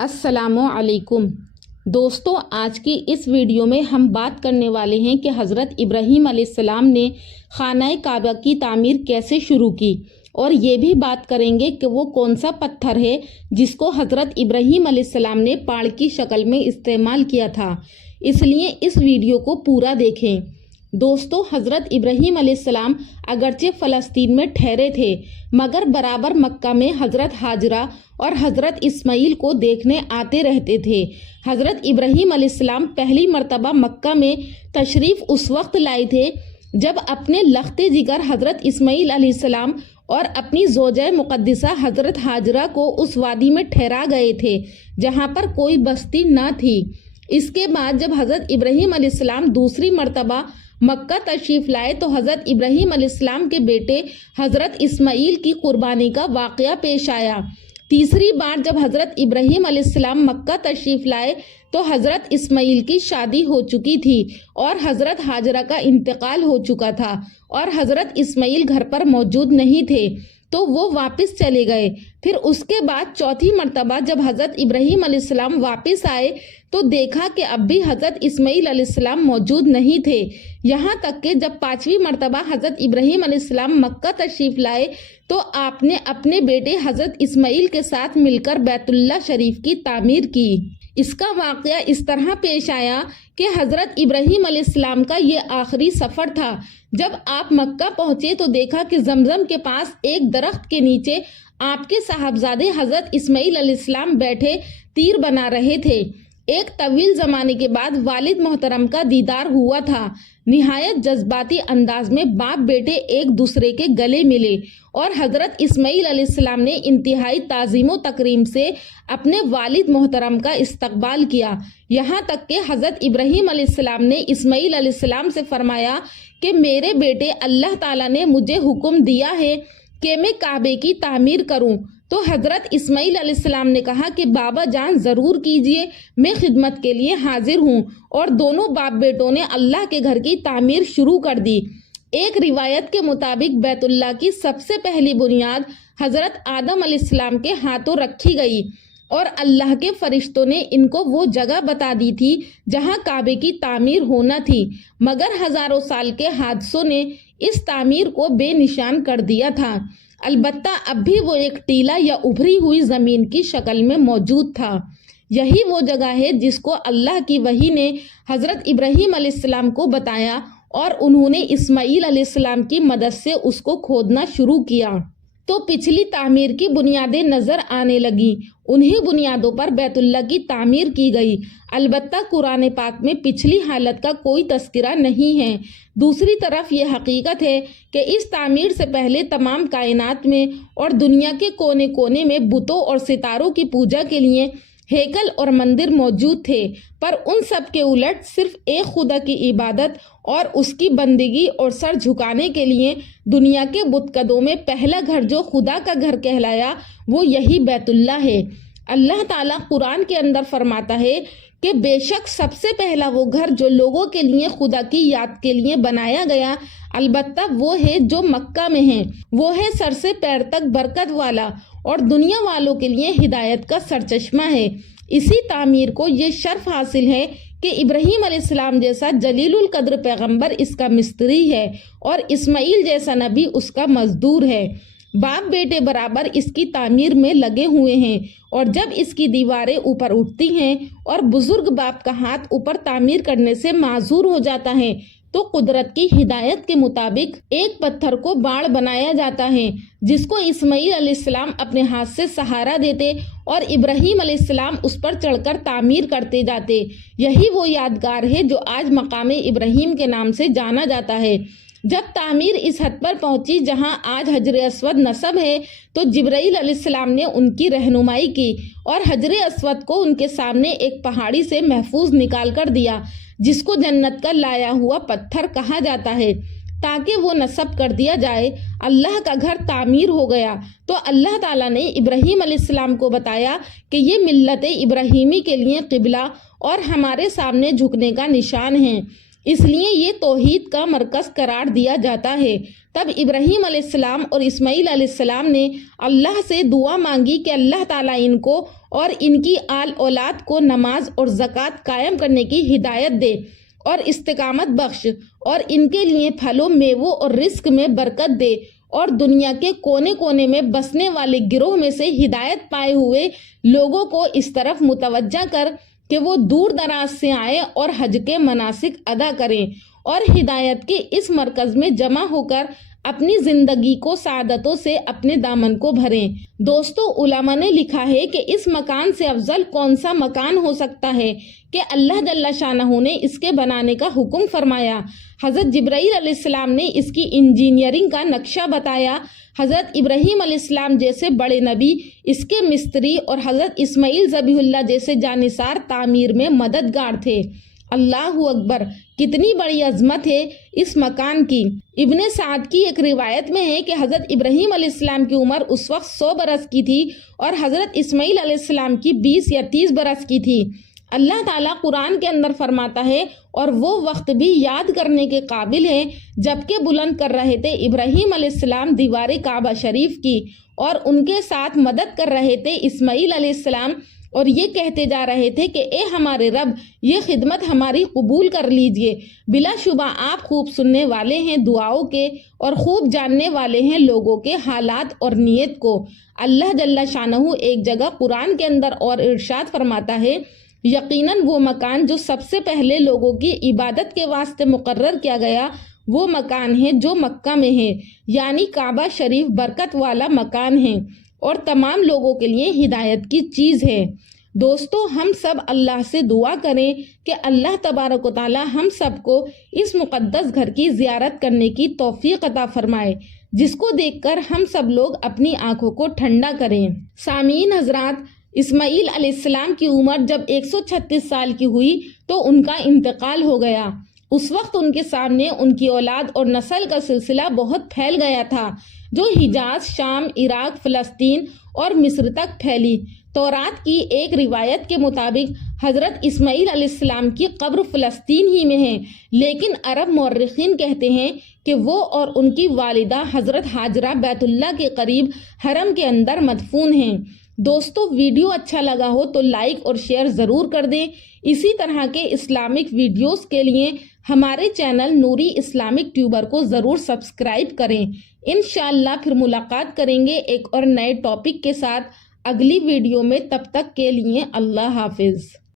अस्सलामु अलैकुम दोस्तों, आज की इस वीडियो में हम बात करने वाले हैं कि हज़रत इब्राहीम अलैहिस्सलाम ने खाना काबा की तामीर कैसे शुरू की और ये भी बात करेंगे कि वो कौन सा पत्थर है जिसको हज़रत इब्राहीम अलैहिस्सलाम ने पाड़ की शक्ल में इस्तेमाल किया था। इसलिए इस वीडियो को पूरा देखें। दोस्तों, हज़रत इब्राहीम अलैहिस्सलाम अगरचे फ़लस्तीन में ठहरे थे, मगर बराबर मक्का में हज़रत हाजरा और हज़रत इस्माइल को देखने आते रहते थे। हज़रत इब्राहीम अलैहिस्सलाम पहली मर्तबा मक्का में तशरीफ़ उस वक्त लाए थे जब अपने लख्ते जिगर हज़रत इस्माइल अलैहिस्सलाम और अपनी ज़ौजा मुक़द्दिसा हज़रत हाजरा को उस वादी में ठहरा गए थे जहाँ पर कोई बस्ती न थी। इसके बाद जब हज़रत इब्राहीम अलैहिस्सलाम दूसरी मर्तबा मक्का तशरीफ़ लाए तो हज़रत इब्राहीम अलैहिस्सलाम के बेटे हज़रत इस्माइल की कुर्बानी का वाक़या पेश आया। तीसरी बार जब हज़रत इब्राहीम अलैहिस्सलाम मक्का तशरीफ़ लाए तो हज़रत इस्माइल की शादी हो चुकी थी और हज़रत हाजरा का इंतकाल हो चुका था और हज़रत इस्माइल घर पर मौजूद नहीं थे, तो वो वापस चले गए। फिर उसके बाद चौथी मर्तबा जब हज़रत इब्राहीम अलैहिस्सलाम वापस आए तो देखा कि अब भी हज़रत इस्माइल अलैहिस्सलाम मौजूद नहीं थे। यहाँ तक कि जब पांचवी मर्तबा हज़रत इब्राहीम अलैहिस्सलाम मक्का तशरीफ़ लाए तो आपने अपने बेटे हज़रत इस्माइल के साथ मिलकर बैतुल्लाह शरीफ की तामीर की। इसका वाक़या इस तरह पेश आया कि हज़रत इब्राहीम अलैहिस्सलाम का ये आखिरी सफ़र था। जब आप मक्का पहुँचे तो देखा कि जमजम के पास एक दरख्त के नीचे आपके साहबजादे हज़रत इस्माइल अलैहिस्सलाम बैठे तीर बना रहे थे। एक तवील ज़माने के बाद वालिद मोहतरम का दीदार हुआ था। निहायत जज्बाती अंदाज में बाप बेटे एक दूसरे के गले मिले और हज़रत इस्माइल अलैहिस्सलाम ने इंतहाई ताज़ीम तकरीम से अपने वालिद मोहतरम का इस्तकबाल किया। यहाँ तक कि हज़रत इब्राहीम अलैहिस्सलाम ने इस्माइल अलैहिस्सलाम से फरमाया कि मेरे बेटे, अल्लाह ताला ने मुझे हुक्म दिया है कि मैं काबे की तामीर करूं। तो हज़रत इस्माइल अलैहिस्सलाम ने कहा कि बाबा जान ज़रूर कीजिए, मैं खिदमत के लिए हाजिर हूँ। और दोनों बाप बेटों ने अल्लाह के घर की तामीर शुरू कर दी। एक रिवायत के मुताबिक बैतुल्लाह की सबसे पहली बुनियाद हज़रत आदम अलैहिस्सलाम के हाथों रखी गई और अल्लाह के फरिश्तों ने इनको वो जगह बता दी थी जहाँ काबे की तामीर होना थी, मगर हज़ारों साल के हादसों ने इस तामीर को बेनिशान कर दिया था। अलबत्ता अब भी वो एक टीला या उभरी हुई ज़मीन की शक्ल में मौजूद था। यही वो जगह है जिसको अल्लाह की वही ने हज़रत इब्राहीम अलैहिस्सलाम को बताया और उन्होंने इस्माइल अलैहिस्सलाम की मदद से उसको खोदना शुरू किया तो पिछली तामीर की बुनियादें नज़र आने लगी। उन्हीं बुनियादों पर बैतुल्लाह की तामीर की गई। अलबत्ता कुरान पाक में पिछली हालत का कोई तस्करा नहीं है। दूसरी तरफ ये हकीकत है कि इस तामीर से पहले तमाम कायनात में और दुनिया के कोने कोने में बुतों और सितारों की पूजा के लिए हेकल और मंदिर मौजूद थे, पर उन सब के उलट सिर्फ एक खुदा की इबादत और उसकी बंदगी और सर झुकाने के लिए दुनिया के बुतकदों में पहला घर जो खुदा का घर कहलाया वो यही बैतुल्लाह है। अल्लाह ताला कुरान के अंदर फरमाता है कि बेशक सबसे पहला वो घर जो लोगों के लिए खुदा की याद के लिए बनाया गया, अलबत्ता वो है जो मक्का में है। वो है सर से पैर तक बरकत वाला और दुनिया वालों के लिए हिदायत का सरचश्मा है। इसी तामीर को ये शर्फ हासिल है कि इब्राहीम अलैहिस्सलाम जैसा जलीलुल कद्र पैगंबर इसका मिस्त्री है और इस्माइल जैसा नबी उसका मजदूर है। बाप बेटे बराबर इसकी तामीर में लगे हुए हैं और जब इसकी दीवारें ऊपर उठती हैं और बुजुर्ग बाप का हाथ ऊपर तामीर करने से माजूर हो जाता है तो कुदरत की हिदायत के मुताबिक एक पत्थर को बाड़ बनाया जाता है जिसको इस्माइल अलैहिस्सलाम अपने हाथ से सहारा देते और इब्राहीम अलैहिस्सलाम उस पर चढ़कर तामीर करते जाते। यही वो यादगार है जो आज मकामे इब्राहीम के नाम से जाना जाता है। जब तामीर इस हद पर पहुंची जहां आज हजर अस्वद नस्ब है तो जिब्राइल अलैहिस्सलाम ने उनकी रहनुमाई की और हजर अस्वद को उनके सामने एक पहाड़ी से महफूज निकाल कर दिया जिसको जन्नत का लाया हुआ पत्थर कहा जाता है, ताकि वो नस्ब कर दिया जाए। अल्लाह का घर तामीर हो गया तो अल्लाह ताला ने इब्राहीम अलैहिस्सलाम को बताया कि ये मिल्लत इब्राहीमी के लिए क़िबला और हमारे सामने झुकने का निशान है, इसलिए ये तौहीद का मरकज़ करार दिया जाता है। تب ابراہیم علیہ السلام اور اسماعیل علیہ السلام نے اللہ سے دعا مانگی کہ اللہ تعالیٰ ان کو اور ان کی آل اولاد کو نماز اور زکوٰۃ قائم کرنے کی ہدایت دے اور استقامت بخش، اور ان کے لیے پھلوں، میووں اور رزق میں برکت دے، اور دنیا کے کونے کونے میں بسنے والے گروہ میں سے ہدایت پائے ہوئے لوگوں کو اس طرف متوجہ کر کہ وہ دور دراز سے آئے اور حج کے مناسک ادا کریں اور ہدایت کے اس مرکز میں جمع ہو کر اپنی زندگی کو سعادتوں سے اپنے دامن کو بھریں۔ دوستو، علماء نے لکھا ہے کہ اس مکان سے افضل کون سا مکان ہو سکتا ہے کہ اللہ جل شانہ نے اس کے بنانے کا حکم فرمایا۔ حضرت جبرائیل علیہ السلام نے اس کی انجینئرنگ کا نقشہ بتایا۔ حضرت ابراہیم علیہ السلام جیسے بڑے نبی اس کے مستری اور حضرت اسماعیل ذبیح اللہ جیسے جانثار تعمیر میں مددگار تھے۔ اللہ اکبر، کتنی بڑی عظمت ہے اس مکان کی۔ ابن سعد کی ایک روایت میں ہے کہ حضرت ابراہیم علیہ السلام کی عمر اس وقت 100 برس کی تھی اور حضرت اسماعیل علیہ السلام کی 20 یا 30 برس کی تھی۔ اللہ تعالیٰ قرآن کے اندر فرماتا ہے، اور وہ وقت بھی یاد کرنے کے قابل ہے جبکہ بلند کر رہے تھے ابراہیم علیہ السلام دیوار کعبہ شریف کی، اور ان کے ساتھ مدد کر رہے تھے اسماعیل علیہ السلام، اور یہ کہتے جا رہے تھے کہ اے ہمارے رب، یہ خدمت ہماری قبول کر لیجئے۔ بلا شبہ آپ خوب سننے والے ہیں دعاؤں کے، اور خوب جاننے والے ہیں لوگوں کے حالات اور نیت کو۔ اللہ جل شانہ ایک جگہ قرآن کے اندر اور ارشاد فرماتا ہے، یقیناً وہ مکان جو سب سے پہلے لوگوں کی عبادت کے واسطے مقرر کیا گیا وہ مکان ہے جو مکہ میں ہے، یعنی کعبہ شریف برکت والا مکان ہے اور تمام لوگوں کے لیے ہدایت کی چیز ہے۔ دوستو، ہم سب اللہ سے دعا کریں کہ اللہ تبارک و تعالی ہم سب کو اس مقدس گھر کی زیارت کرنے کی توفیق عطا فرمائے، جس کو دیکھ کر ہم سب لوگ اپنی آنکھوں کو ٹھنڈا کریں۔ سامعین حضرات، اسماعیل علیہ السلام کی عمر جب 136 سال کی ہوئی تو ان کا انتقال ہو گیا۔ اس وقت ان کے سامنے ان کی اولاد اور نسل کا سلسلہ بہت پھیل گیا تھا، جو حجاز، شام، عراق، فلسطین اور مصر تک پھیلی۔ تورات کی ایک روایت کے مطابق حضرت اسماعیل علیہ السلام کی قبر فلسطین ہی میں ہے، لیکن عرب مورخین کہتے ہیں کہ وہ اور ان کی والدہ حضرت ہاجرہ بیت اللہ کے قریب حرم کے اندر مدفون ہیں۔ دوستو، ویڈیو اچھا لگا ہو تو لائک اور شیئر ضرور کر دیں۔ اسی طرح کے اسلامک ویڈیوز کے لیے ہمارے چینل نوری اسلامک ٹیوبر کو ضرور سبسکرائب کریں۔ انشاءاللہ پھر ملاقات کریں گے ایک اور نئے ٹاپک کے ساتھ اگلی ویڈیو میں۔ تب تک کے لیے اللہ حافظ۔